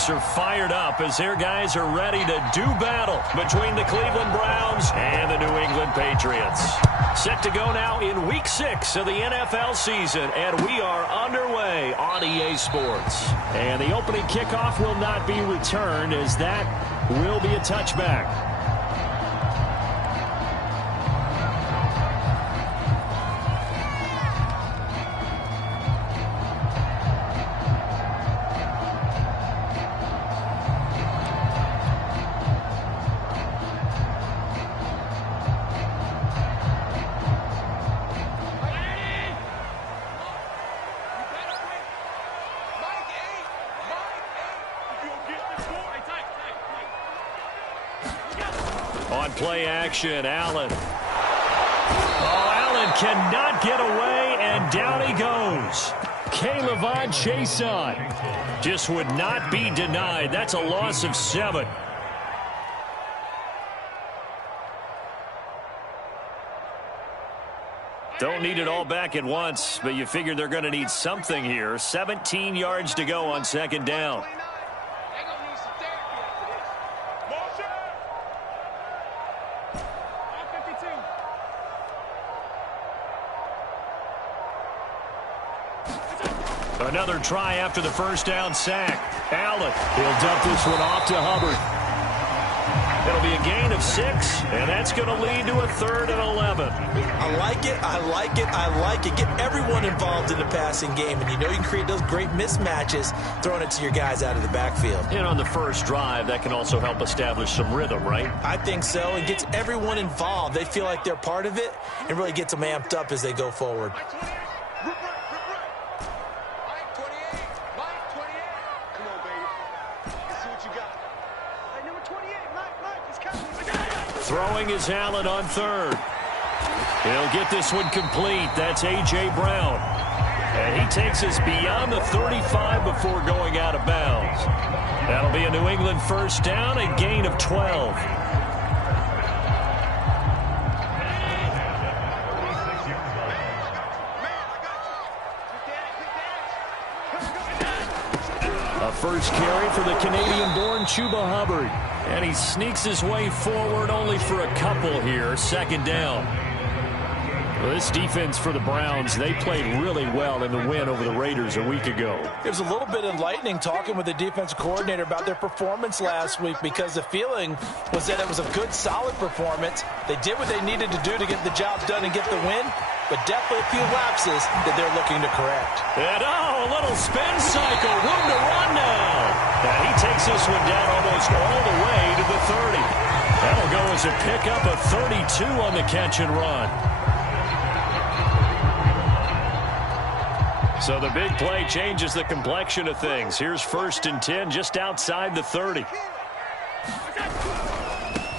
folks are fired up as their guys are ready to do battle between the Cleveland Browns and the New England Patriots. Set to go now in Week 6 of the NFL season, and we are underway on EA Sports. And the opening kickoff will not be returned, as that will be a touchback. On play action, Allen. Oh, Allen cannot get away, and down he goes. K'Lavon Chaisson just would not be denied. That's a loss of 7. Don't need it all back at once, but you figure they're going to need something here. 17 yards to go on second down. Another try after the first down sack. Allen, he'll dump this one off to Hubbard. It'll be a gain of 6, and that's going to lead to a 3rd and 11. I like it, I like it, I like it. Get everyone involved in the passing game, and you know you can create those great mismatches throwing it to your guys out of the backfield. And on the first drive, that can also help establish some rhythm, right? I think so. It gets everyone involved. They feel like they're part of it, and really gets them amped up as they go forward. Throwing is Allen on 3rd. He'll get this one complete. That's A.J. Brown. And he takes us beyond the 35 before going out of bounds. That'll be a New England first down, a gain of 12. A first carry for the Canadian-born Chuba Hubbard. And he sneaks his way forward only for a couple here. Second down. Well, this defense for the Browns, they played really well in the win over the Raiders a week ago. It was a little bit enlightening talking with the defensive coordinator about their performance last week, because the feeling was that it was a good, solid performance. They did what they needed to do to get the job done and get the win, but definitely a few lapses that they're looking to correct. And a little spin cycle, room to run now. And he takes this one down almost all the way to the 30. That'll go as a pickup of 32 on the catch and run. So the big play changes the complexion of things. Here's 1st and 10 just outside the 30.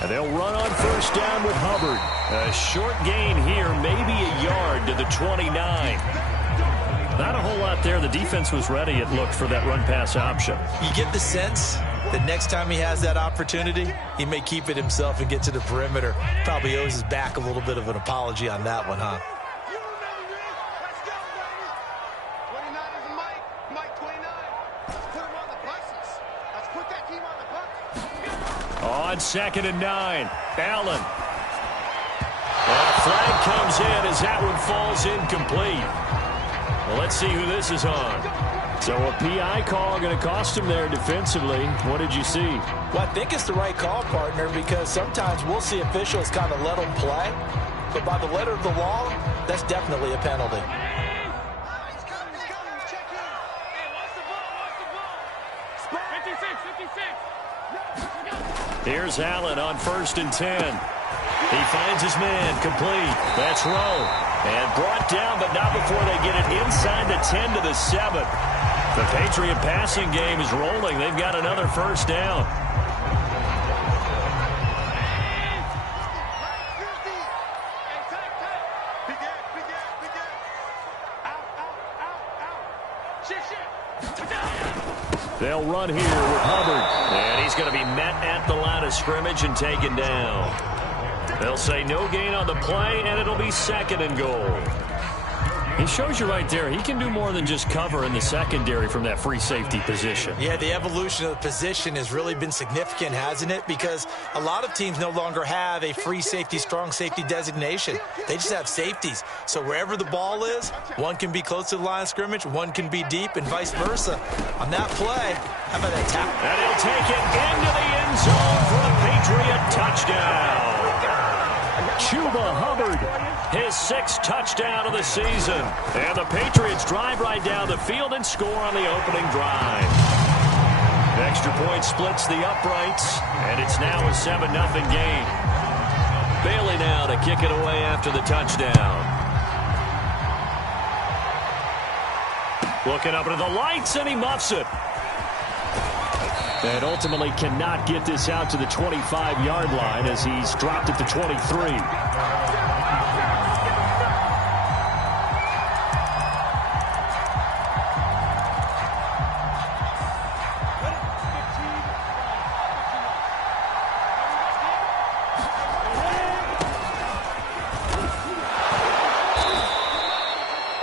And they'll run on first down with Hubbard. A short gain here, maybe a yard to the 29. Not a whole lot there. The defense was ready, it looked, for that run-pass option. You get the sense that next time he has that opportunity, he may keep it himself and get to the perimeter. Probably owes his back a little bit of an apology on that one, huh? On 2nd and 9, Allen. And a flag comes in as that one falls incomplete. Well, let's see who this is on. So a PI call going to cost him there defensively. What did you see? Well, I think it's the right call, partner, because sometimes we'll see officials kind of let them play. But by the letter of the law, that's definitely a penalty. Here's Allen on 1st and 10. He finds his man, complete. That's Rowe. And brought down, but not before they get it inside the 10 to the 7. The Patriot passing game is rolling. They've got another first down. They'll run here with Hubbard. And he's going to be met at the line of scrimmage and taken down. They'll say no gain on the play, and it'll be 2nd and goal. He shows you right there, he can do more than just cover in the secondary from that free safety position. Yeah, the evolution of the position has really been significant, hasn't it? Because a lot of teams no longer have a free safety, strong safety designation. They just have safeties. So wherever the ball is, one can be close to the line of scrimmage, one can be deep, and vice versa. On that play, how about that tackle? And he'll take it into the end zone for a Patriot touchdown. Chuba Hubbard, his 6th touchdown of the season. And the Patriots drive right down the field and score on the opening drive. Extra point splits the uprights, and it's now a 7-0 game. Bailey now to kick it away after the touchdown. Looking up into the lights, and he muffs it. And ultimately cannot get this out to the 25-yard line as he's dropped it to 23.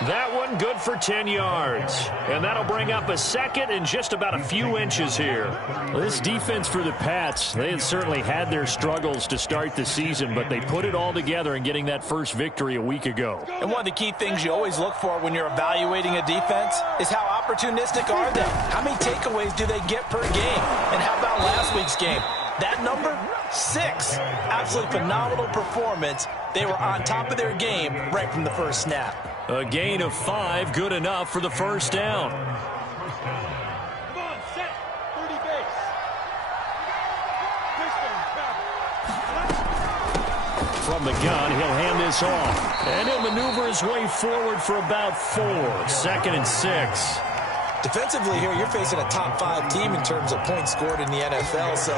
That one good for 10 yards. And that'll bring up a 2nd and just about a few inches here. Well, this defense for the Pats, they had certainly had their struggles to start the season, but they put it all together in getting that first victory a week ago. And one of the key things you always look for when you're evaluating a defense is how opportunistic are they? How many takeaways do they get per game? And how about last week's game? That number, 6. Absolutely phenomenal performance. They were on top of their game right from the first snap. A gain of 5, good enough for the first down. Come on, set, 30 base. From the gun, he'll hand this off. And he'll maneuver his way forward for about 4. 2nd and 6. Defensively here, you're facing a top 5 team in terms of points scored in the NFL. So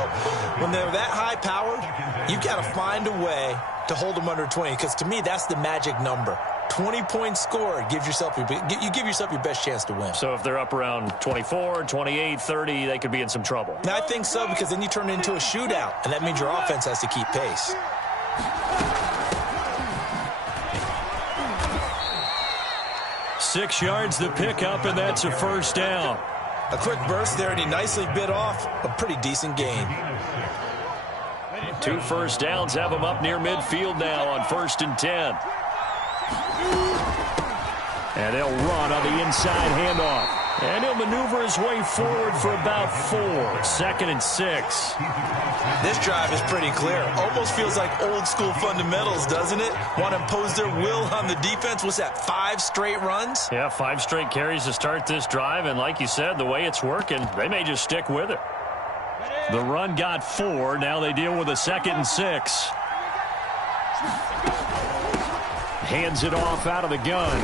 when they're that high-powered, you've got to find a way to hold them under 20. Because to me, that's the magic number. 20 points scored gives yourself you give yourself your best chance to win. So if they're up around 24, 28, 30, they could be in some trouble. And I think so, because then you turn it into a shootout, and that means your offense has to keep pace. 6 yards the pickup, and that's a first down. A quick burst there, and he nicely bit off a pretty decent gain. 2 first downs have him up near midfield now on 1st and 10. And they'll run on the inside handoff. And he'll maneuver his way forward for about 4. 2nd and 6. This drive is pretty clear. Almost feels like old school fundamentals, doesn't it? Want to impose their will on the defense. What's that, 5 straight runs? Yeah, 5 straight carries to start this drive. And like you said, the way it's working, they may just stick with it. The run got 4. Now they deal with a 2nd and 6. Hands it off out of the gun.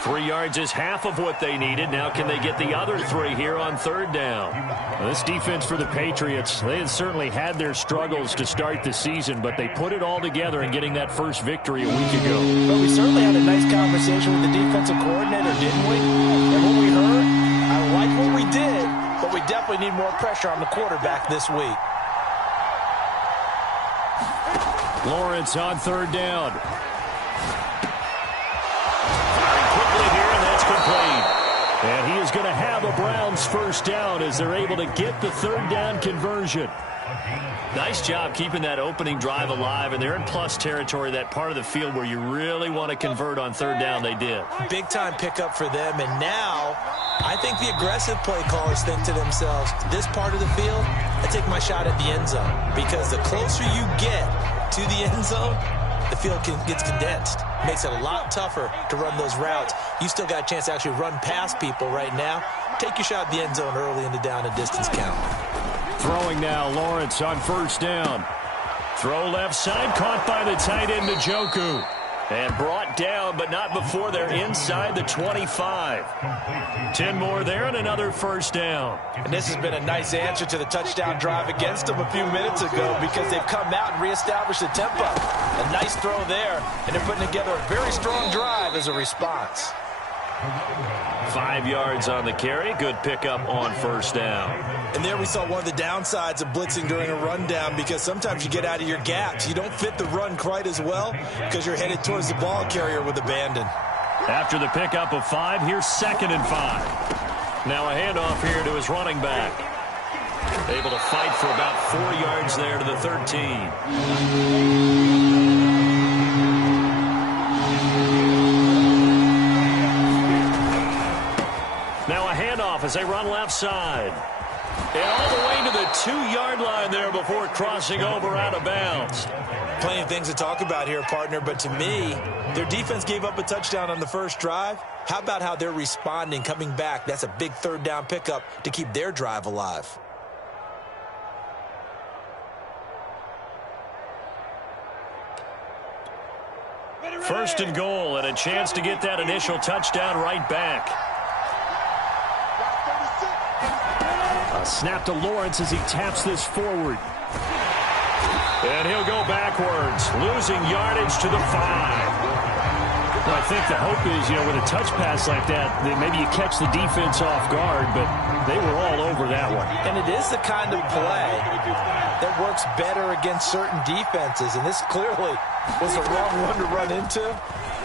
3 yards is half of what they needed. Now can they get the other 3 here on 3rd down? Well, this defense for the Patriots, they had certainly had their struggles to start the season, but they put it all together in getting that first victory a week ago. But we certainly had a nice conversation with the defensive coordinator, didn't we? And what we heard, I like what we did, but we definitely need more pressure on the quarterback this week. Lawrence on 3rd down. Quickly here, and that's complete. And he is going to have a Browns first down as they're able to get the 3rd down conversion. Nice job keeping that opening drive alive, and they're in plus territory, that part of the field where you really want to convert on 3rd down. They did. Big-time pickup for them, and now I think the aggressive play callers think to themselves, this part of the field, I take my shot at the end zone, because the closer you get to the end zone, the field gets condensed. Makes it a lot tougher to run those routes. You still got a chance to actually run past people right now. Take your shot at the end zone early in the down and distance count. Throwing now, Lawrence on 1st down. Throw left side, caught by the tight end, Njoku. And brought down, but not before they're inside the 25. 10 more there and another first down. And this has been a nice answer to the touchdown drive against them a few minutes ago, because they've come out and reestablished the tempo. A nice throw there, and they're putting together a very strong drive as a response. 5 yards on the carry. Good pickup on 1st down. And there we saw one of the downsides of blitzing during a rundown, because sometimes you get out of your gaps. You don't fit the run quite as well because you're headed towards the ball carrier with abandon. After the pickup of 5, here's 2nd and 5. Now a handoff here to his running back. Able to fight for about 4 yards there to the 13. Now a handoff as they run left side. And all the way to the 2-yard line there before crossing over out of bounds. Plenty of things to talk about here, partner, but to me, their defense gave up a touchdown on the first drive. How about how they're responding, coming back? That's a big 3rd down pickup to keep their drive alive. First and goal, and a chance to get that initial touchdown right back. A snap to Lawrence as he taps this forward. And he'll go backwards, losing yardage to the 5. Well, I think the hope is, with a touch pass like that maybe you catch the defense off guard, but they were all over that one. And it is the kind of play that works better against certain defenses, and this clearly was the wrong one to run into.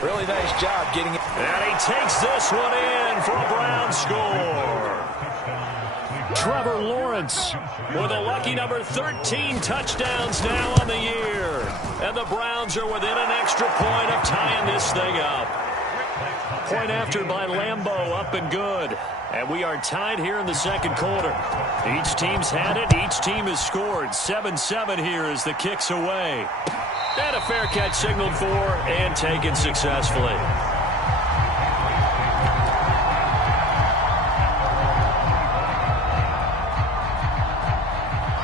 Really nice job getting it. And he takes this one in for a Brown score. Trevor Lawrence with a lucky number 13 touchdowns now on the year. And the Browns are within an extra point of tying this thing up. Point after by Lambeau, up and good. And we are tied here in the second quarter. Each team's had it. Each team has scored. 7-7 here as the kick's away. And a fair catch signaled for and taken successfully.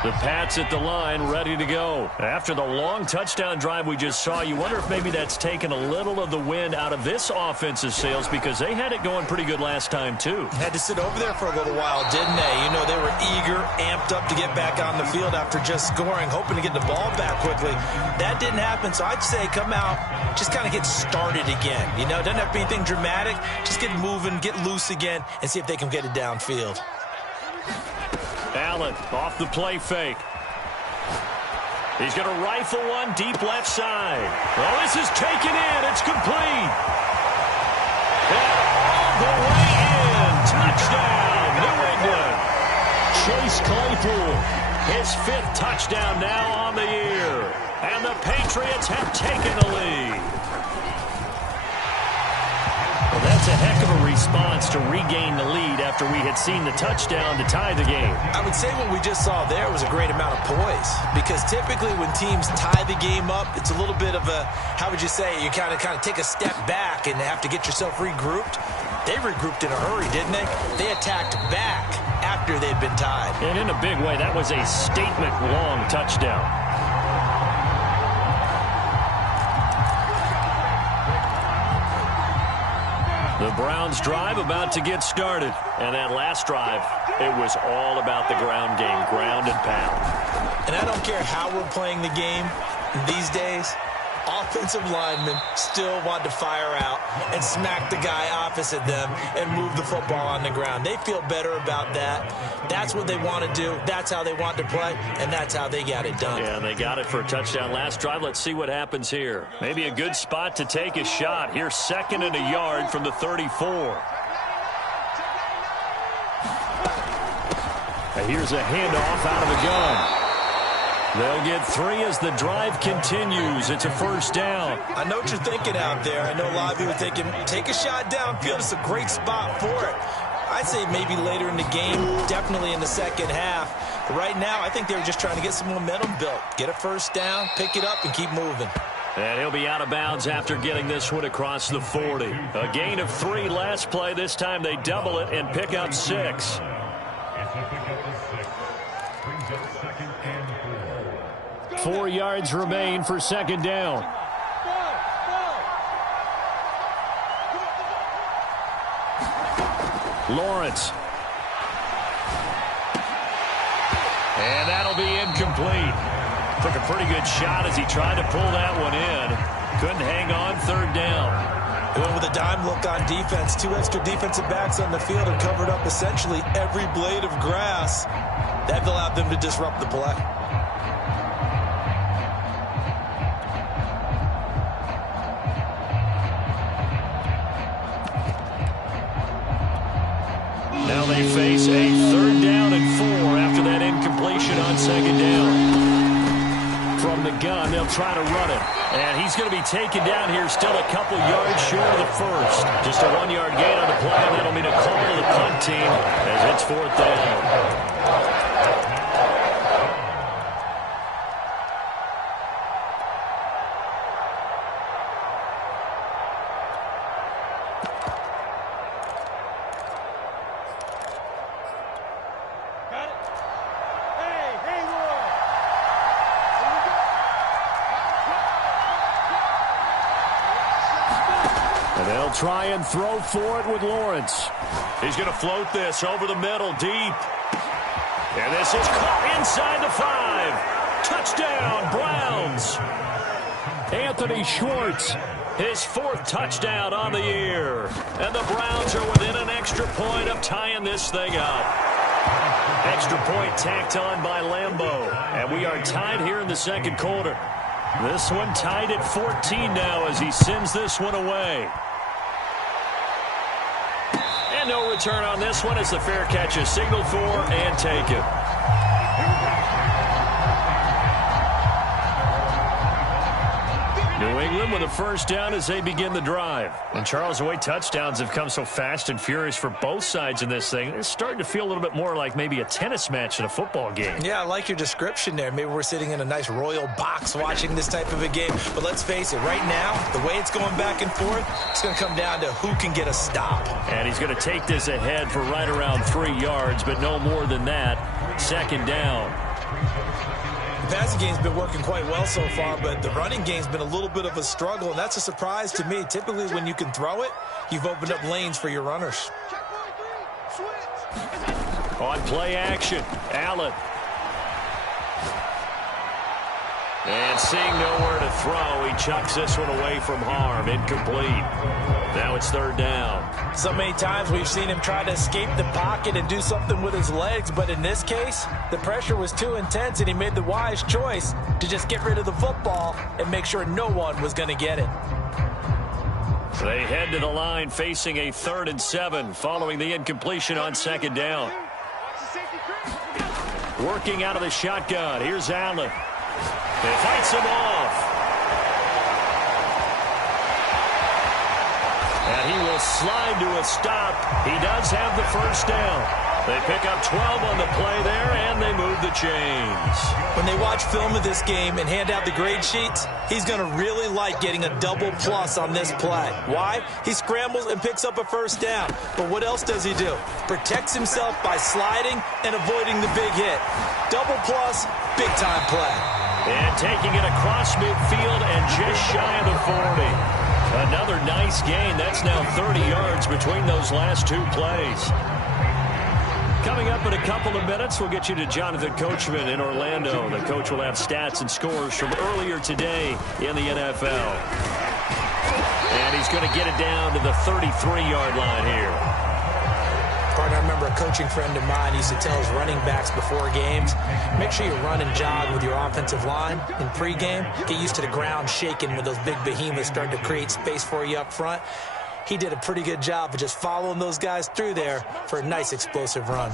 The Pats at the line, ready to go. After the long touchdown drive we just saw, you wonder if maybe that's taken a little of the wind out of this offensive sails, because they had it going pretty good last time, too. Had to sit over there for a little while, didn't they? They were eager, amped up to get back on the field after just scoring, hoping to get the ball back quickly. That didn't happen, so I'd say come out, just kind of get started again. It doesn't have to be anything dramatic. Just get moving, get loose again, and see if they can get it downfield. Allen off the play fake. He's going to rifle one deep left side. Oh, this is taken in. It's complete. And all the way in. Touchdown, New England. Chase Claypool, his 5th touchdown now on the year. And the Patriots have taken the lead. Well, that's a heck of a response to regain the lead after we had seen the touchdown to tie the game. I would say what we just saw there was a great amount of poise, because typically when teams tie the game up, it's a little bit of a, how would you say, you kind of take a step back and have to get yourself regrouped. They regrouped in a hurry, didn't they? They attacked back after they'd been tied. And in a big way, that was a statement-long touchdown. The Browns drive about to get started. And that last drive, it was all about the ground game, ground and pound. And I don't care how we're playing the game these days, offensive linemen still want to fire out and smack the guy opposite them and move the football on the ground. They feel better about that. That's what they want to do. That's how they want to play, and that's how they got it done. Yeah, and they got it for a touchdown last drive. Let's see what happens here. Maybe a good spot to take a shot. Here's 2nd and a yard from the 34. And here's a handoff out of the gun. They'll get 3 as the drive continues. It's a 1st down. I know what you're thinking out there. I know a lot of you are thinking, take a shot downfield. It's a great spot for it. I'd say maybe later in the game, definitely in the second half. But right now, I think they were just trying to get some momentum built. Get a 1st down, pick it up, and keep moving. And he'll be out of bounds after getting this one across the 40. A gain of 3 last play. This time they double it and pick up 6. 4 yards remain for 2nd down. Lawrence. And that'll be incomplete. Took a pretty good shot as he tried to pull that one in. Couldn't hang on, 3rd down. Going with a dime look on defense. 2 extra defensive backs on the field and covered up essentially every blade of grass. That allowed them to disrupt the play. Now they face a 3rd down and 4 after that incompletion on 2nd down. From the gun, they'll try to run it. And he's going to be taken down here, still a couple yards short of the first. Just a 1-yard gain on the play, and that'll mean a call to the punt team as it's 4th down. Try and throw for it with Lawrence. He's going to float this over the middle, deep. And this is caught inside the 5. Touchdown, Browns. Anthony Schwartz, his 4th touchdown on the year. And the Browns are within an extra point of tying this thing up. Extra point tacked on by Lambeau. And we are tied here in the 2nd quarter. This one tied at 14 now as he sends this one away. And no return on this one as the fair catch is signaled for and taken. New England with a 1st down as they begin the drive. And Charles, the way touchdowns have come so fast and furious for both sides in this thing, it's starting to feel a little bit more like maybe a tennis match in a football game. Yeah, I like your description there. Maybe we're sitting in a nice royal box watching this type of a game. But let's face it, right now, the way it's going back and forth, it's going to come down to who can get a stop. And he's going to take this ahead for right around 3 yards, but no more than that. 2nd down. The passing game's been working quite well so far, but the running game's been a little bit of a struggle, and that's a surprise to me. Typically, when you can throw it, you've opened up lanes for your runners. On play action, Allen. And seeing nowhere to throw, he chucks this one away from harm. Incomplete. Now it's 3rd down. So many times we've seen him try to escape the pocket and do something with his legs, but in this case, the pressure was too intense, and he made the wise choice to just get rid of the football and make sure no one was going to get it. So they head to the line facing a 3rd and 7 following the incompletion on 2nd down. Working out of the shotgun. Here's Allen. He fights him off. And he will slide to a stop. He does have the 1st down. They pick up 12 on the play there, and they move the chains. When they watch film of this game and hand out the grade sheets, he's going to really like getting a double plus on this play. Why? He scrambles and picks up a 1st down. But what else does he do? Protects himself by sliding and avoiding the big hit. Double plus, big-time play. And taking it across midfield and just shy of the 40. Another nice gain. That's now 30 yards between those last 2 plays. Coming up in a couple of minutes, we'll get you to Jonathan Coachman in Orlando. The coach will have stats and scores from earlier today in the NFL. And he's going to get it down to the 33-yard line here. Partner, I remember a coaching friend of mine used to tell his running backs before games, make sure you run and jog with your offensive line in pregame. Get used to the ground shaking when those big behemoths start to create space for you up front. He did a pretty good job of just following those guys through there for a nice explosive run.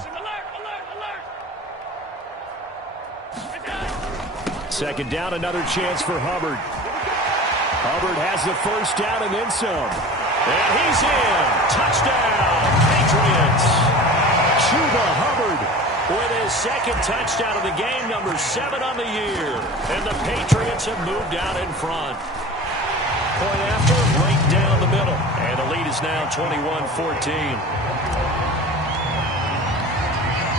2nd down, another chance for Hubbard. Hubbard has the 1st down and then some. And he's in. Touchdown, Patriots. Chuba Hubbard with his 2nd touchdown of the game, number 7 on the year. And the Patriots have moved out in front. Point after, right down the middle. And the lead is now 21-14.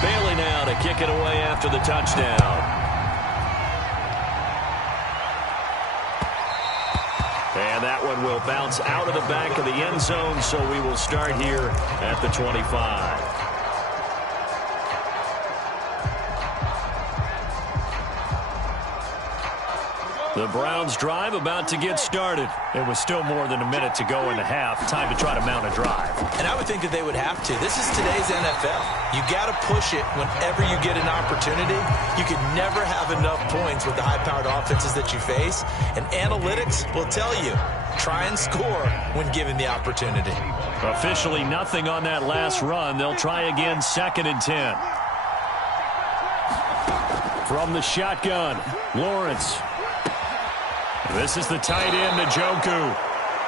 Bailey now to kick it away after the touchdown. And that one will bounce out of the back of the end zone, so we will start here at the 25. The Browns drive about to get started. It was still more than a minute to go in the half. Time to try to mount a drive. And I would think that they would have to. This is today's NFL. You got to push it whenever you get an opportunity. You can never have enough points with the high-powered offenses that you face. And analytics will tell you, try and score when given the opportunity. Officially nothing on that last run. They'll try again 2nd and 10. From the shotgun, Lawrence. This is the tight end, Njoku.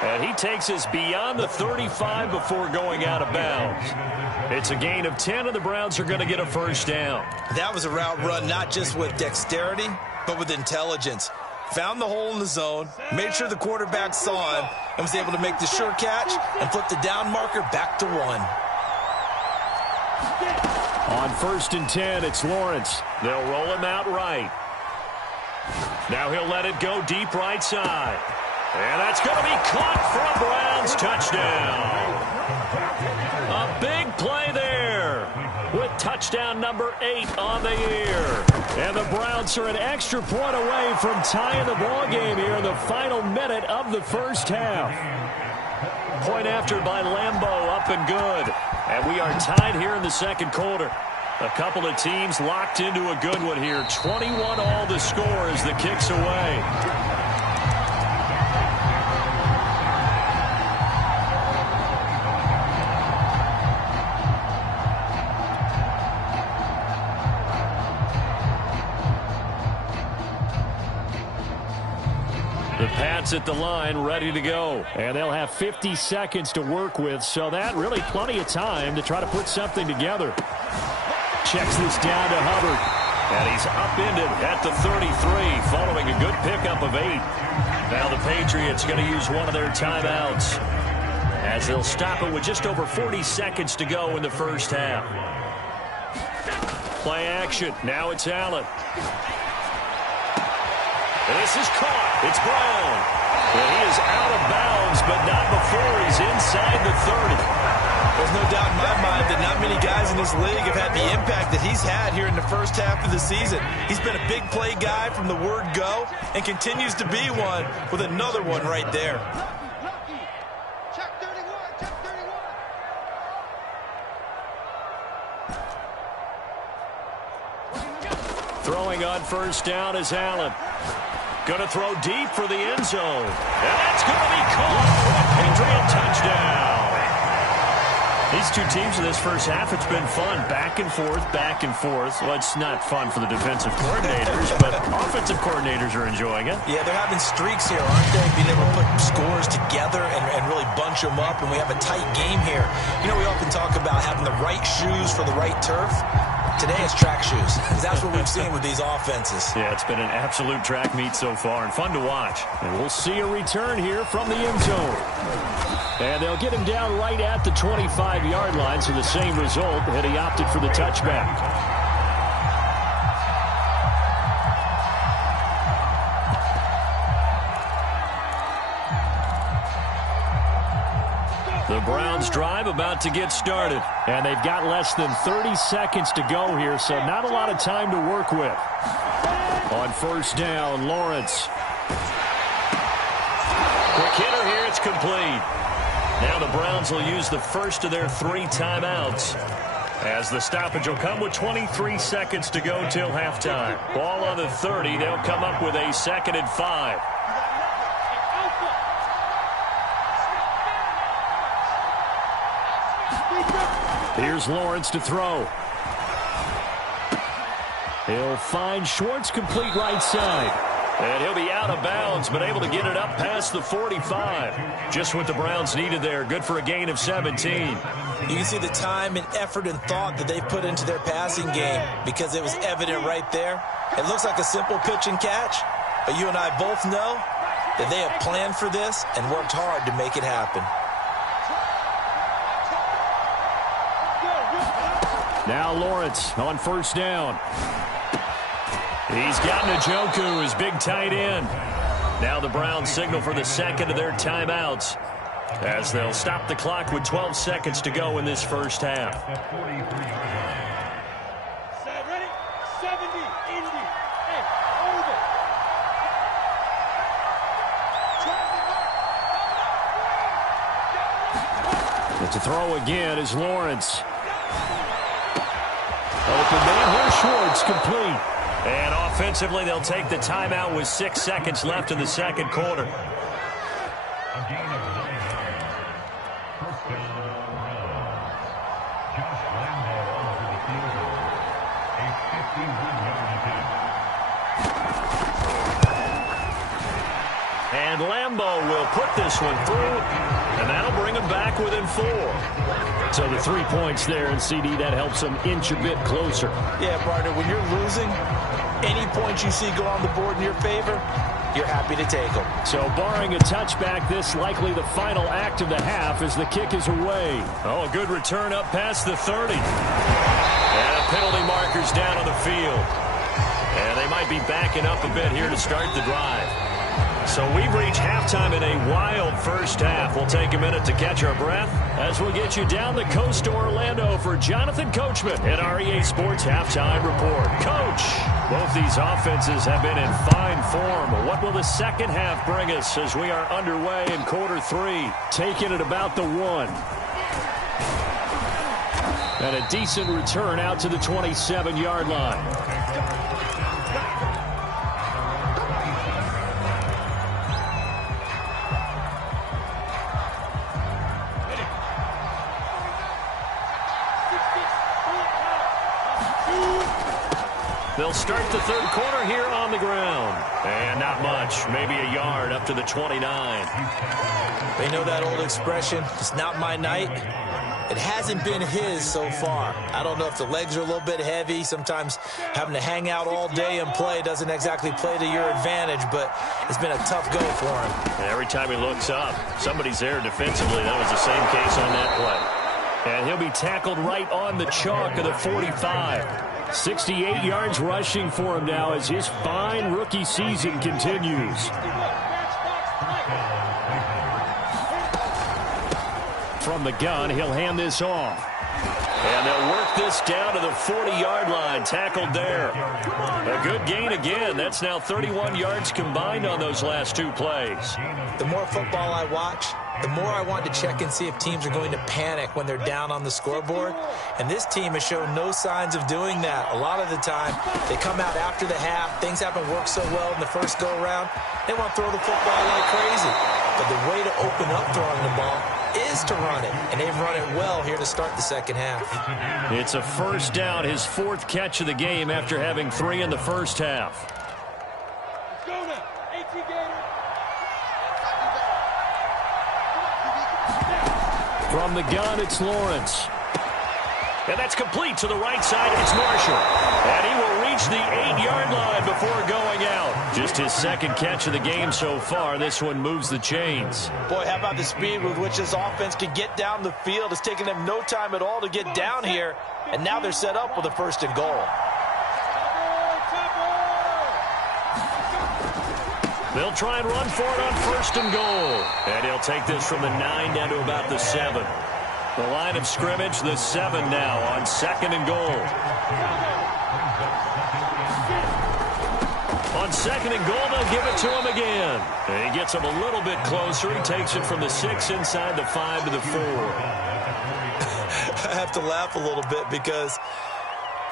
And he takes us beyond the 35 before going out of bounds. It's a gain of 10, and the Browns are going to get a first down. That was a route run not just with dexterity, but with intelligence. Found the hole in the zone, made sure the quarterback saw him, and was able to make the sure catch and flip the down marker back to 1. On 1st and 10, it's Lawrence. They'll roll him out right. Now he'll let it go deep right side. And that's going to be caught for a Browns touchdown. A big play there with touchdown number 8 on the year. And the Browns are an extra point away from tying the ball game here in the final minute of the first half. Point after by Lambeau, up and good. And we are tied here in the second quarter. A couple of teams locked into a good one here. 21 all the score as the kick's away. The Pats at the line, ready to go. And they'll have 50 seconds to work with, so that really plenty of time to try to put something together. Checks this down to Hubbard. And he's upended at the 33, following a good pickup of 8. Now the Patriots going to use one of their timeouts, as they'll stop it with just over 40 seconds to go in the first half. Play action. Now it's Allen. This is caught. It's Brown. And he is out of bounds, but not before he's inside the 30. There's no doubt in my mind that not many guys in this league have had the impact that he's had here in the first half of the season. He's been a big play guy from the word go and continues to be one with another one right there. Check 31, check 31. Throwing on first down is Allen. Going to throw deep for the end zone. And that's going to be caught for a Patriot touchdown. These two teams in this first half, it's been fun. Back and forth, back and forth. Well, it's not fun for the defensive coordinators, but offensive coordinators are enjoying it. Yeah, they're having streaks here, aren't they? Being able to put scores together and really bunch them up, and we have a tight game here. You know, we often talk about having the right shoes for the right turf. Today it's track shoes, because that's what we've seen with these offenses. Yeah, it's been an absolute track meet so far, and fun to watch. And we'll see a return here from the end zone. And they'll get him down right at the 25-yard line, so the same result, and he opted for the touchback. The Browns drive about to get started, and they've got less than 30 seconds to go here, so not a lot of time to work with. On first down, Lawrence. Quick hitter here, it's complete. Now the Browns will use the first of their 3 timeouts, as the stoppage will come with 23 seconds to go till halftime. Ball on the 30, they'll come up with a 2nd and 5. Here's Lawrence to throw. He'll find Schwartz, complete right side. And he'll be out of bounds, but able to get it up past the 45. Just what the Browns needed there. Good for a gain of 17. You can see the time and effort and thought that they've put into their passing game, because it was evident right there. It looks like a simple pitch and catch, but you and I both know that they have planned for this and worked hard to make it happen. Now Lawrence on first down. He's got Njoku, his big tight end. Now the Browns signal for the second of their timeouts, as they'll stop the clock with 12 seconds to go in this first half. Ready? 70, Indy, and over. But to throw again is Lawrence. Open man, here's Schwartz, complete. And offensively, they'll take the timeout with 6 seconds left in the second quarter. And Lambeau will put this one through, and that'll bring him back within 4. So the 3 points there, and CD, that helps him inch a bit closer. Yeah, partner, when you're losing, any points you see go on the board in your favor, you're happy to take them. So barring a touchback, this likely the final act of the half as the kick is away. Oh, a good return up past the 30. And penalty markers down on the field. And they might be backing up a bit here to start the drive. So we've reached halftime in a wild first half. We'll take a minute to catch our breath as we'll get you down the coast to Orlando for Jonathan Coachman at our EA Sports Halftime Report. Coach, both these offenses have been in fine form. What will the second half bring us as we are underway in quarter 3? Taking it about the 1. And a decent return out to the 27-yard line. They'll start the third quarter here on the ground. And not much, maybe a yard up to the 29. They know that old expression, it's not my night. It hasn't been his so far. I don't know if the legs are a little bit heavy. Sometimes having to hang out all day and play doesn't exactly play to your advantage, but it's been a tough go for him. Every time he looks up, somebody's there defensively. That was the same case on that play. And he'll be tackled right on the chalk of the 45. 68 yards rushing for him now as his fine rookie season continues. From the gun, he'll hand this off. And they'll work this down to the 40-yard line, tackled there. A good gain again. That's now 31 yards combined on those last 2 plays. The more football I watch, the more I want to check and see if teams are going to panic when they're down on the scoreboard. And this team has shown no signs of doing that. A lot of the time, they come out after the half. Things haven't worked so well in the first go-around. They want to throw the football like crazy. But the way to open up throwing the ball is to run it. And they've run it well here to start the second half. It's a first down, his 4th catch of the game after having 3 in the first half. Let's go now. 18 Gators. From the gun, it's Lawrence. And that's complete to the right side. It's Marshall. And he will reach the 8-yard line before going out. Just his 2nd catch of the game so far. This one moves the chains. Boy, how about the speed with which this offense can get down the field? It's taken them no time at all to get down here. And now they're set up with a 1st and goal. They'll try and run for it on 1st and goal. And he'll take this from the 9 down to about the 7. The line of scrimmage, the 7 now on 2nd and goal. On 2nd and goal, they'll give it to him again. And he gets him a little bit closer. He takes it from the 6 inside the 5 to the 4. I have to laugh a little bit because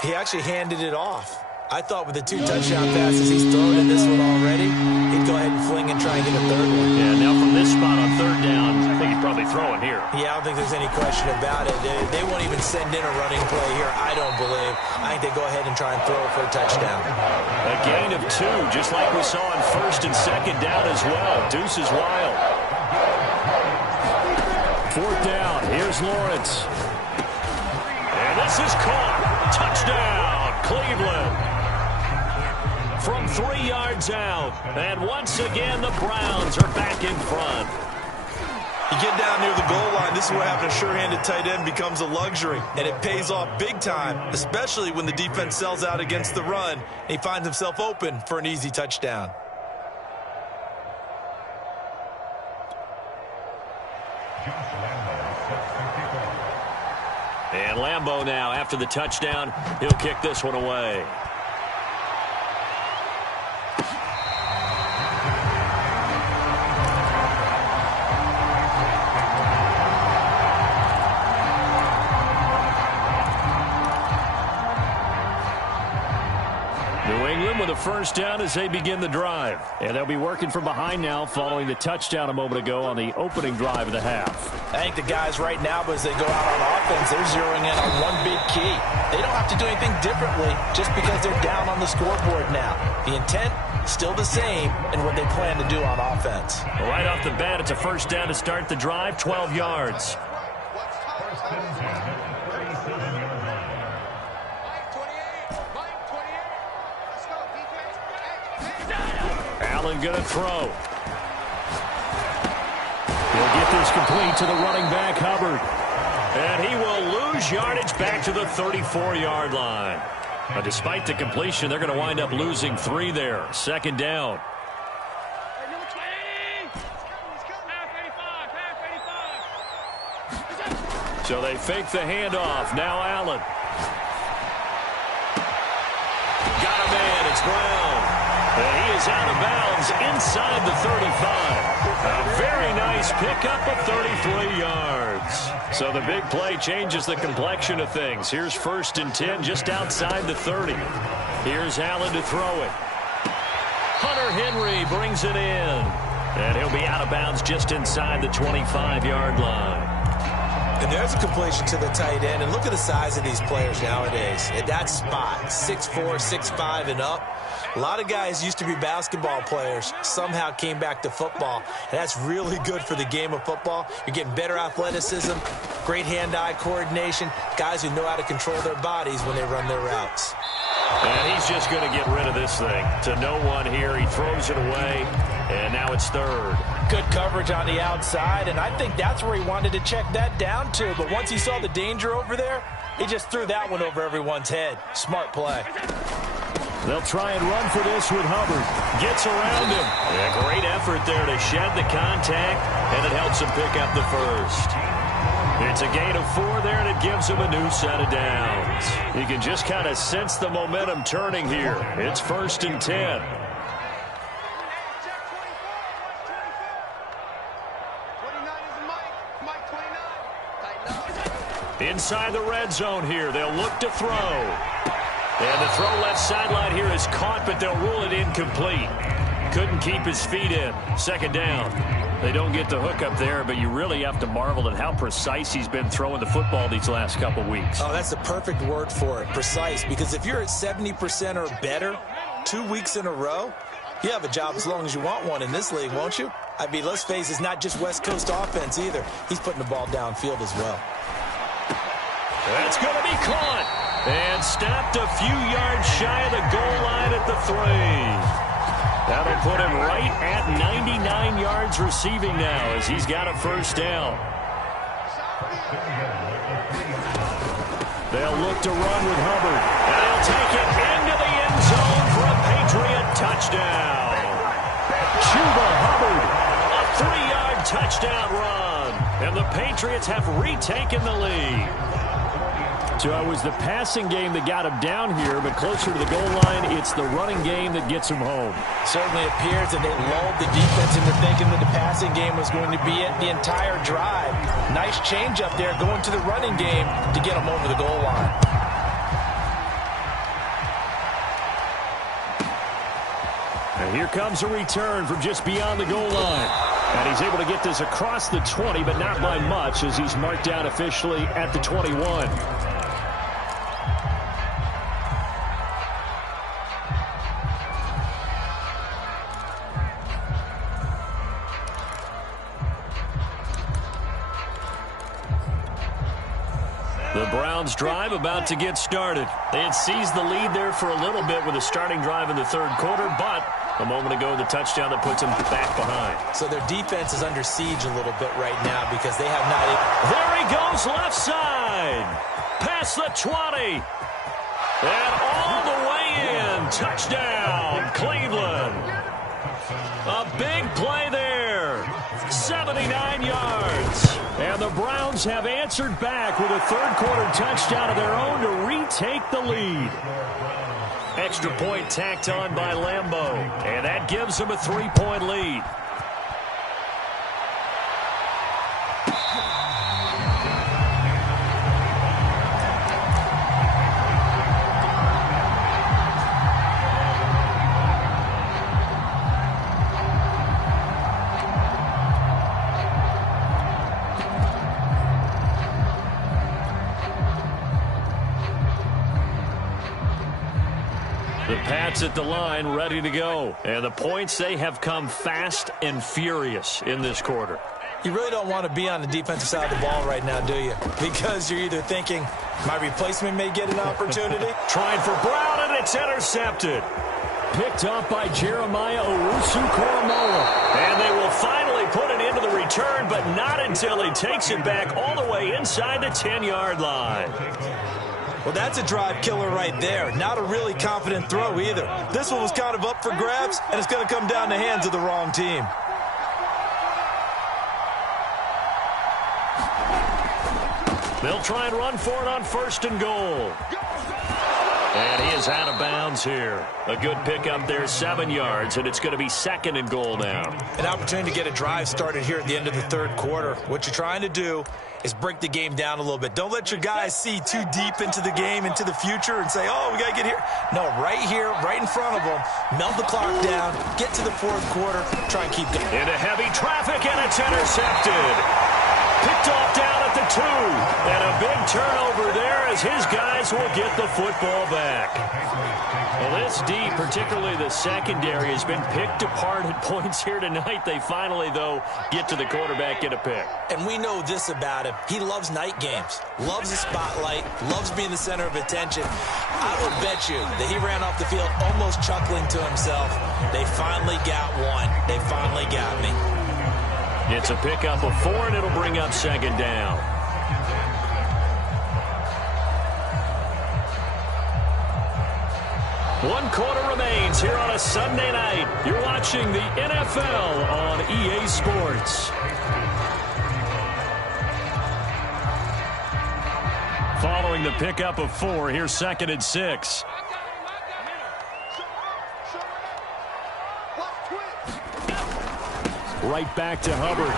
he actually handed it off. I thought with the 2 touchdown passes he's thrown in this one already, he'd go ahead and fling and try and get a 3rd one. Yeah, now from this spot on 3rd down, I think he's probably throwing here. Yeah, I don't think there's any question about it. They won't even send in a running play here, I don't believe. I think they go ahead and try and throw it for a touchdown. A gain of 2, just like we saw on 1st and 2nd down as well. Deuce is wild. 4th down, here's Lawrence. And this is caught. Touchdown, Cleveland. From 3 yards out. And once again, the Browns are back in front. You get down near the goal line, this is where having a sure-handed tight end becomes a luxury. And it pays off big time, especially when the defense sells out against the run. And he finds himself open for an easy touchdown. And Lambeau now, after the touchdown, he'll kick this one away. New England with a 1st down as they begin the drive. And they'll be working from behind now following the touchdown a moment ago on the opening drive of the half. I think the guys right now, as they go out on offense, they're zeroing in on one big key. They don't have to do anything differently just because they're down on the scoreboard now. The intent, still the same in what they plan to do on offense. Well, right off the bat, it's a first down to start the drive, 12 yards. Allen going to throw. He'll get this complete to the running back, Hubbard. And he will lose yardage back to the 34-yard line. But despite the completion, they're going to wind up losing 3 there. Second down. So they fake the handoff. Now Allen. Got a man. It's Brown. And he is out of bounds inside the 35. A very nice pickup of 33 yards. So the big play changes the complexion of things. Here's 1st and 10 just outside the 30. Here's Allen to throw it. Hunter Henry brings it in. And he'll be out of bounds just inside the 25-yard line. And there's a completion to the tight end. And look at the size of these players nowadays. At that spot, 6'4", 6'5", and up. A lot of guys used to be basketball players, somehow came back to football. And that's really good for the game of football. You're getting better athleticism, great hand-eye coordination, guys who know how to control their bodies when they run their routes. And he's just going to get rid of this thing. To no one here. He throws it away, and now it's 3rd. Good coverage on the outside, and I think that's where he wanted to check that down to. But once he saw the danger over there, he just threw that one over everyone's head. Smart play. They'll try and run for this with Hubbard. Gets around him. A great effort there to shed the contact, and it helps him pick up the 1st. It's a gain of 4 there, and it gives him a new set of downs. You can just kind of sense the momentum turning here. It's 1st and 10. Inside the red zone here, they'll look to throw. And the throw left sideline here is caught, but they'll rule it incomplete. Couldn't keep his feet in. 2nd down. They don't get the hook up there, but you really have to marvel at how precise he's been throwing the football these last couple weeks. Oh, that's the perfect word for it, precise. Because if you're at 70% or better 2 weeks in a row, you have a job as long as you want one in this league, won't you? I mean, let's face it, it's not just West Coast offense either. He's putting the ball downfield as well. That's going to be caught. And stopped a few yards shy of the goal line at the 3. That'll put him right at 99 yards receiving now as he's got a 1st down. They'll look to run with Hubbard. And he'll take it into the end zone for a Patriot touchdown. Chuba Hubbard, a 3-yard touchdown run. And the Patriots have retaken the lead. So it was the passing game that got him down here, but closer to the goal line, it's the running game that gets him home. Certainly appears that they lulled the defense into thinking that the passing game was going to be it the entire drive. Nice change up there going to the running game to get him over the goal line. And here comes a return from just beyond the goal line. And he's able to get this across the 20, but not by much as he's marked down officially at the 21. The Browns drive about to get started. They had seized the lead there for a little bit with a starting drive in the 3rd quarter, but a moment ago the touchdown that puts them back behind. So their defense is under siege a little bit right now because they have not... There he goes left side. Past the 20. And all the way in. Touchdown, Cleveland. A big play there. 79 yards. And the Browns have answered back with a 3rd quarter touchdown of their own to retake the lead. Extra point tacked on by Lambeau. And that gives them a 3-point lead. bats at the line, ready to go. And the points, they have come fast and furious in this quarter. You really don't want to be on the defensive side of the ball right now, do you? Because you're either thinking, my replacement may get an opportunity. Trying for Brown, and it's intercepted. Picked up by Jeremiah Owusu-Koramoah. And they will finally put it into the return, but not until he takes it back all the way inside the 10-yard line. Well, that's a drive killer right there. Not a really confident throw either. This one was kind of up for grabs, and it's going to come down the hands of the wrong team. They'll try and run for it on 1st and goal. And he is out of bounds here. A good pickup there, 7 yards, and it's going to be 2nd and goal now. An opportunity to get a drive started here at the end of the 3rd quarter. What you're trying to do is break the game down a little bit. Don't let your guys see too deep into the game, into the future, and say, oh, we got to get here. No, right here, right in front of them, melt the clock down, get to the 4th quarter, try and keep going. Into heavy traffic, and it's intercepted. Picked off down at the 2. And a big turnover there as his guys will get the football back. Well, this D, particularly the secondary, has been picked apart at points here tonight. They finally, though, get to the quarterback, get a pick. And we know this about him. He loves night games, loves the spotlight, loves being the center of attention. I would bet you that he ran off the field almost chuckling to himself. They finally got one. They finally got me. It's a pickup of 4, and it'll bring up 2nd down. One quarter remains here on a Sunday night. You're watching the NFL on EA Sports. Following the pickup of 4, here's 2nd and 6. Right back to Hubbard.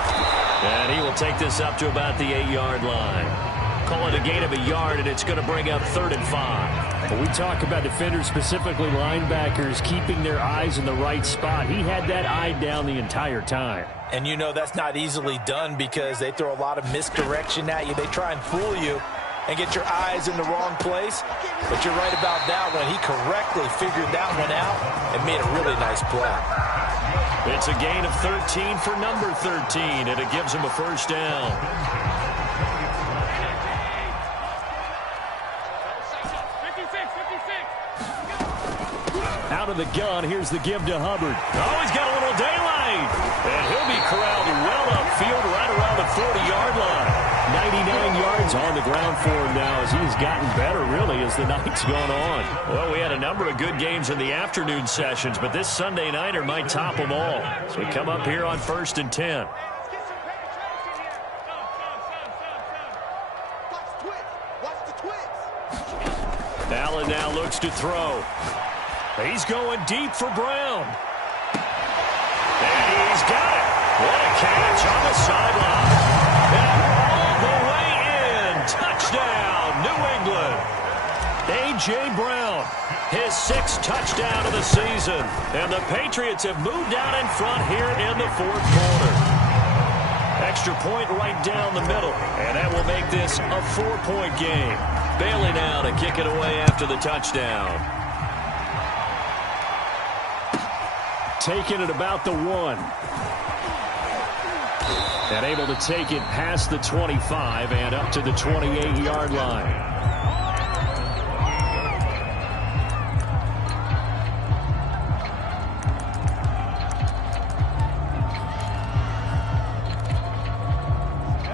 And he will take this up to about the 8-yard line. Call it a gain of a yard, and it's going to bring up 3rd and 5. When we talk about defenders, specifically linebackers, keeping their eyes in the right spot, he had that eye down the entire time. And you know that's not easily done because they throw a lot of misdirection at you. They try and fool you and get your eyes in the wrong place. But you're right about that one. He correctly figured that one out and made a really nice play. It's a gain of 13 for number 13, and it gives him a 1st down. Out of the gun, here's the give to Hubbard. Oh, he's got a little daylight. And he'll be corralled well upfield right around the 40-yard line. 99 yards on the ground for him now as he's gotten better, really, as the night's gone on. Well, we had a number of good games in the afternoon sessions, but this Sunday nighter might top them all. So we come up here on 1st and 10. Allen now looks to throw. He's going deep for Brown. And he's got it. What a catch on the sideline. And all the way in. Touchdown, New England. A.J. Brown, his 6th touchdown of the season. And the Patriots have moved out in front here in the 4th quarter. Extra point right down the middle. And that will make this a 4-point game. Bailey now to kick it away after the touchdown. Taking it about the 1. And able to take it past the 25 and up to the 28-yard line.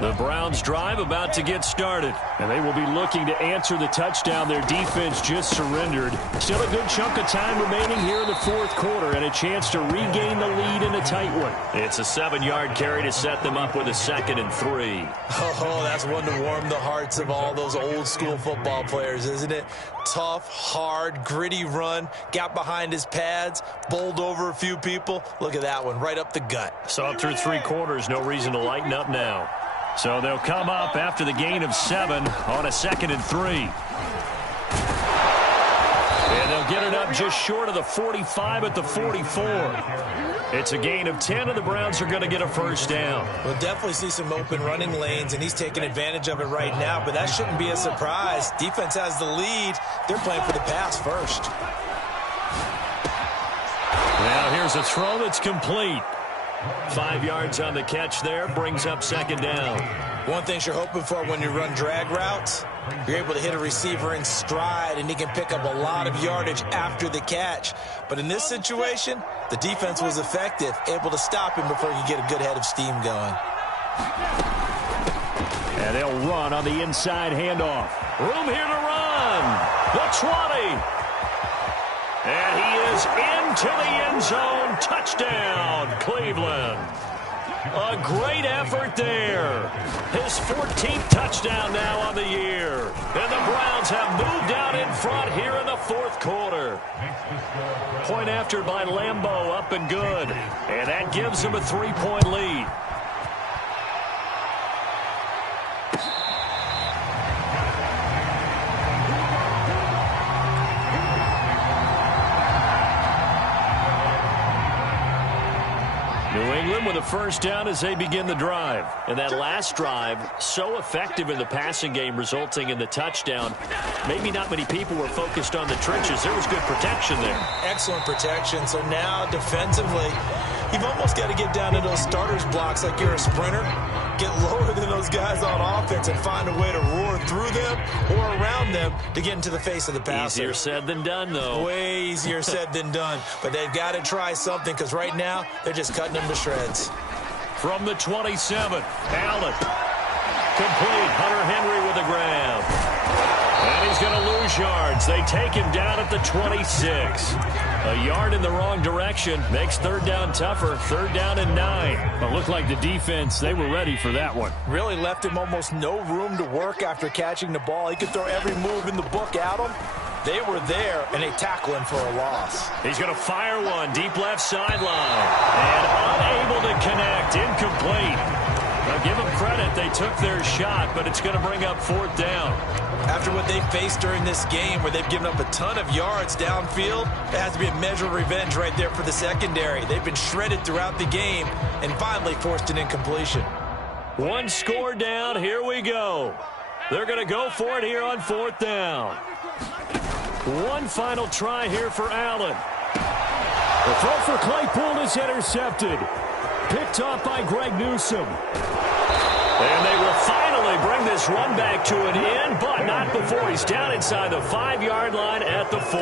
The Browns drive about to get started. And they will be looking to answer the touchdown their defense just surrendered. Still a good chunk of time remaining here in the 4th quarter and a chance to regain the lead in a tight one. It's a 7-yard carry to set them up with a 2nd and 3. Oh, that's one to warm the hearts of all those old-school football players, isn't it? Tough, hard, gritty run. Got behind his pads, bowled over a few people. Look at that one, right up the gut. So up through 3 quarters, no reason to lighten up now. So they'll come up after the gain of 7 on a 2nd and 3. And they'll get it up just short of the 45 at the 44. It's a gain of 10, and the Browns are going to get a 1st down. We'll definitely see some open running lanes, and he's taking advantage of it right now, but that shouldn't be a surprise. Defense has the lead. They're playing for the pass first. There's a throw that's complete. 5 yards on the catch there, brings up second down. One thing you're hoping for when you run drag routes, you're able to hit a receiver in stride, and he can pick up a lot of yardage after the catch. But in this situation, the defense was effective, able to stop him before he could get a good head of steam going. And they'll run on the inside handoff. Room here to run. The 20. And he is into the end zone. Touchdown, Cleveland. A great effort there. His 14th touchdown now on the year. And the Browns have moved out in front here in the fourth quarter. Point after by Lambeau, up and good. And that gives them a 3-point lead. New England with a first down as they begin the drive. And that last drive, so effective in the passing game, resulting in the touchdown. Maybe not many people were focused on the trenches. There was good protection there. Excellent protection. So now defensively, you've almost got to get down to those starters blocks like you're a sprinter. Get lower than those guys on offense and find a way to roar through them or around them to get into the face of the passer. Easier said than done, though. Way easier said than done. But they've got to try something because right now they're just cutting them to shreds. From the 27, Allen. Complete. Hunter Henry with a grab. And he's going to lose yards. They take him down at the 26. A yard in the wrong direction makes third down tougher. Third down and 9. It looked like the defense, they were ready for that one. Really left him almost no room to work after catching the ball. He could throw every move in the book at him. They were there, and they tackle him for a loss. He's going to fire one deep left sideline. And unable to connect. Incomplete. Now give them credit. They took their shot, but it's going to bring up fourth down. After what they faced during this game where they've given up a ton of yards downfield, there has to be a measure of revenge right there for the secondary. They've been shredded throughout the game and finally forced an incompletion. One score down. Here we go. They're going to go for it here on fourth down. One final try here for Allen. The throw for Claypool is intercepted. Picked off by Greg Newsome. And they will finally bring this run back to an end, but not before he's down inside the 5-yard line at the 4.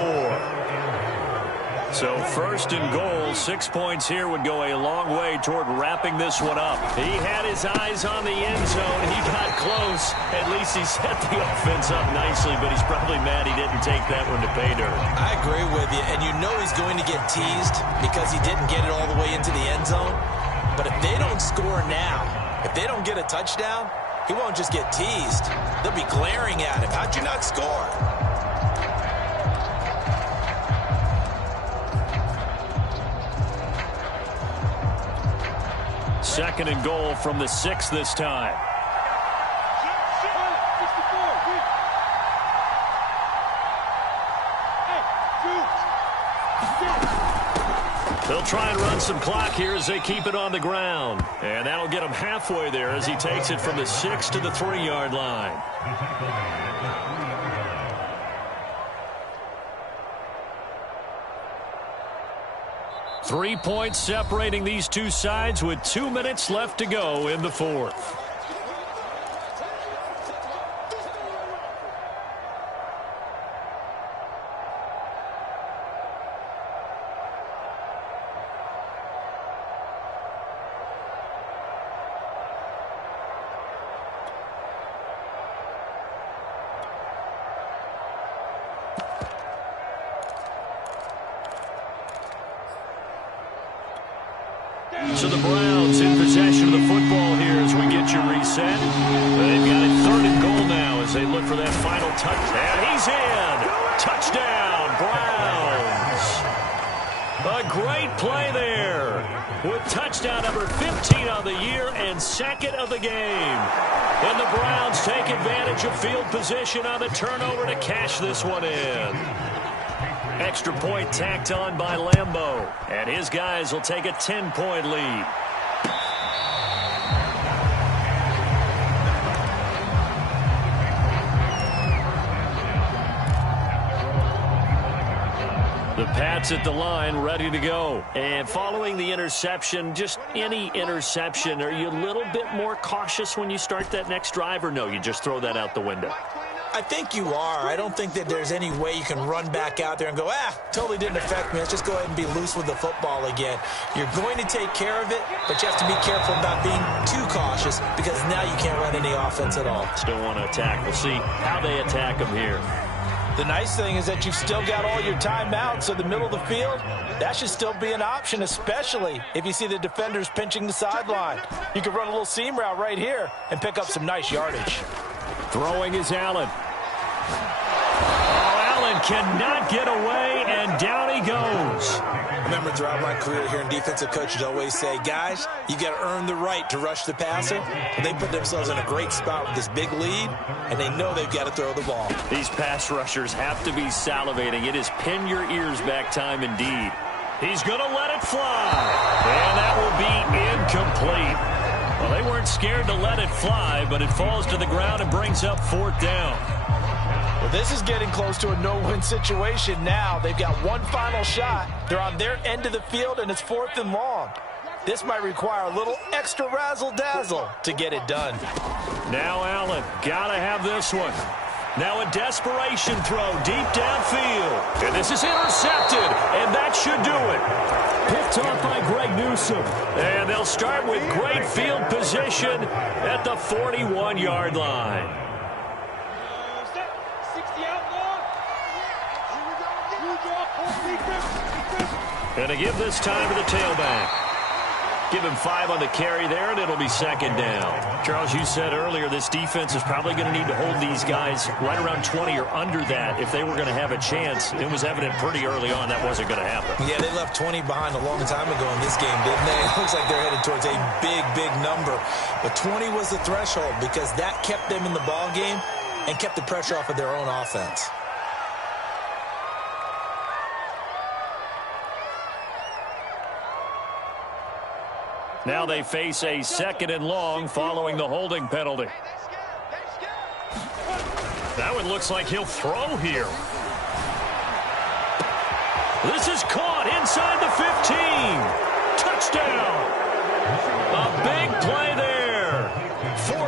So first and goal, 6 points here would go a long way toward wrapping this one up. He had his eyes on the end zone. He got close. At least he set the offense up nicely, but he's probably mad he didn't take that one to pay dirt. I agree with you, and you know he's going to get teased because he didn't get it all the way into the end zone. But if they don't score now, if they don't get a touchdown, he won't just get teased. They'll be glaring at him. How'd you not score? Second and goal from the 6 this time. They'll try and run some clock here as they keep it on the ground. And that'll get him halfway there as he takes it from the 6 to the 3-yard line. Three points separating these two sides with 2 minutes left to go in the fourth. So the Browns in possession of the football here as we get you reset. They've got it third and goal now as they look for that final touch. And he's in. Touchdown, Browns. A great play there with touchdown number 15 on the year and second of the game. And the Browns take advantage of field position on the turnover to cash this one in. Extra point tacked on by Lambeau. And his guys will take a 10-point lead. The Pat's at the line, ready to go. And following the interception, just any interception, are you a little bit more cautious when you start that next drive, or no, you just throw that out the window? I think you are. I don't think that there's any way you can run back out there and go, totally didn't affect me. Let's just go ahead and be loose with the football again. You're going to take care of it, but you have to be careful about being too cautious because now you can't run any offense at all. Still want to attack. We'll see how they attack them here. The nice thing is that you've still got all your timeouts, so the middle of the field, that should still be an option, especially if you see the defenders pinching the sideline. You can run a little seam route right here and pick up some nice yardage. Throwing is Allen. Oh, Allen cannot get away, and down he goes. I remember throughout my career here in defensive coaches always say, guys, you got to earn the right to rush the passer. And they put themselves in a great spot with this big lead, and they know they've got to throw the ball. These pass rushers have to be salivating. It is pin your ears back time indeed. He's going to let it fly, and that will be incomplete. Well, they weren't scared to let it fly, but it falls to the ground and brings up 4th down. Well, this is getting close to a no-win situation now. They've got one final shot. They're on their end of the field, and it's 4th and long. This might require a little extra razzle-dazzle to get it done. Now Allen, got to have this one. Now a desperation throw deep downfield. And this is intercepted, and that should do it. Picked off by Greg Newsome. And they'll start with great field position at the 41-yard line. 60 out long. And to give this time to the tailback. Give him 5 on the carry there, and it'll be 2nd down. Charles, you said earlier this defense is probably going to need to hold these guys right around 20 or under that if they were going to have a chance. It was evident pretty early on that wasn't going to happen. Yeah, they left 20 behind a long time ago in this game, didn't they? It looks like they're headed towards a big, big number. But 20 was the threshold because that kept them in the ball game and kept the pressure off of their own offense. Now they face a 2nd and long following the holding penalty. That one looks like he'll throw here. This is caught inside the 15. Touchdown. A big play there.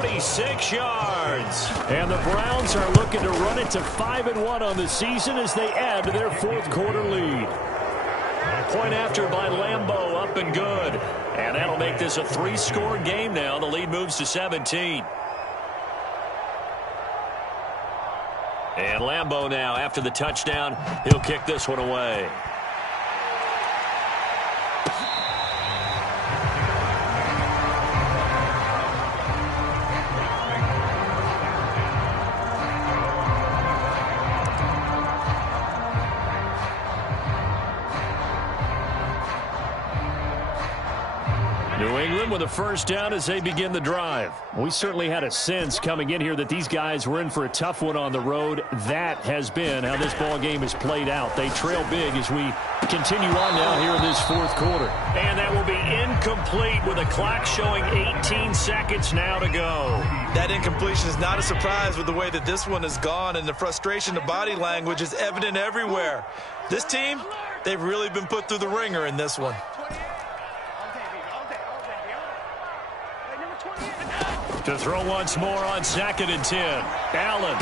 46 yards. And the Browns are looking to run it to 5-1 on the season as they add to their 4th quarter lead. Point after by Lambeau, up and good. And that'll make this a 3-score game now. The lead moves to 17. And Lambeau now, after the touchdown, he'll kick this one away. New England with a 1st down as they begin the drive. We certainly had a sense coming in here that these guys were in for a tough one on the road. That has been how this ball game is played out. They trail big as we continue on now here in this 4th quarter. And that will be incomplete with a clock showing 18 seconds now to go. That incompletion is not a surprise with the way that this one has gone, and the frustration, the body language is evident everywhere. This team, they've really been put through the ringer in this one. To throw once more on 2nd and 10. Allen.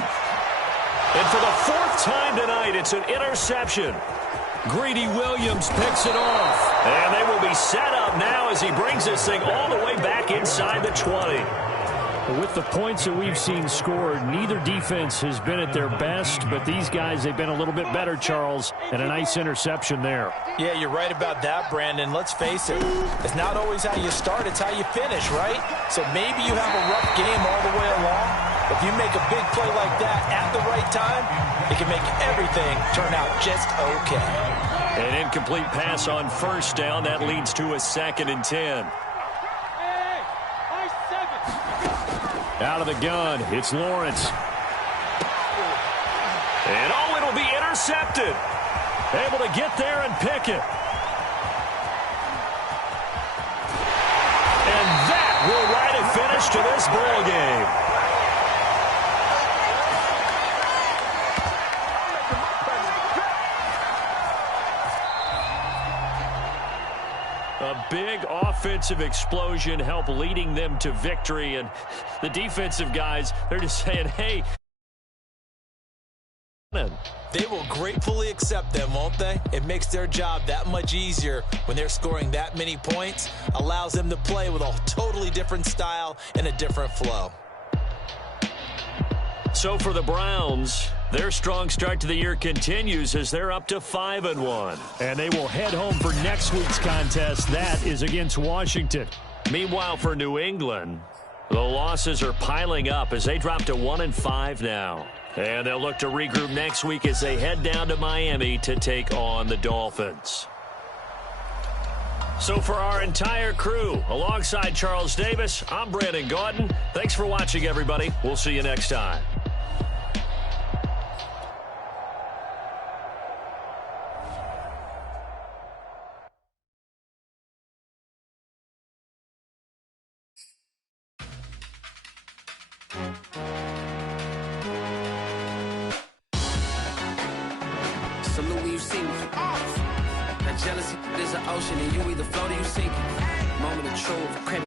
And for the 4th time tonight, it's an interception. Greedy Williams picks it off. And they will be set up now as he brings this thing all the way back inside the 20. With the points that we've seen scored, neither defense has been at their best, but these guys, they've been a little bit better, Charles, and a nice interception there. Yeah, you're right about that, Brandon. Let's face it. It's not always how you start, it's how you finish, right? So maybe you have a rough game all the way along. If you make a big play like that at the right time, it can make everything turn out just okay. An incomplete pass on 1st down. That leads to a 2nd and 10. Out of the gun, it's Lawrence. And it'll be intercepted. Able to get there and pick it. And that will write a finish to this ball game. A big offensive explosion helped leading them to victory. And the defensive guys, they're just saying, hey. They will gratefully accept them, won't they? It makes their job that much easier when they're scoring that many points. Allows them to play with a totally different style and a different flow. So for the Browns, their strong start to the year continues as they're up to 5-1. And they will head home for next week's contest. That is against Washington. Meanwhile, for New England, the losses are piling up as they drop to 1-5 now. And they'll look to regroup next week as they head down to Miami to take on the Dolphins. So for our entire crew, alongside Charles Davis, I'm Brandon Gaudin. Thanks for watching, everybody. We'll see you next time. Salute when you see me. That jealousy is an ocean and you either float or you sink. Moment of truth, crept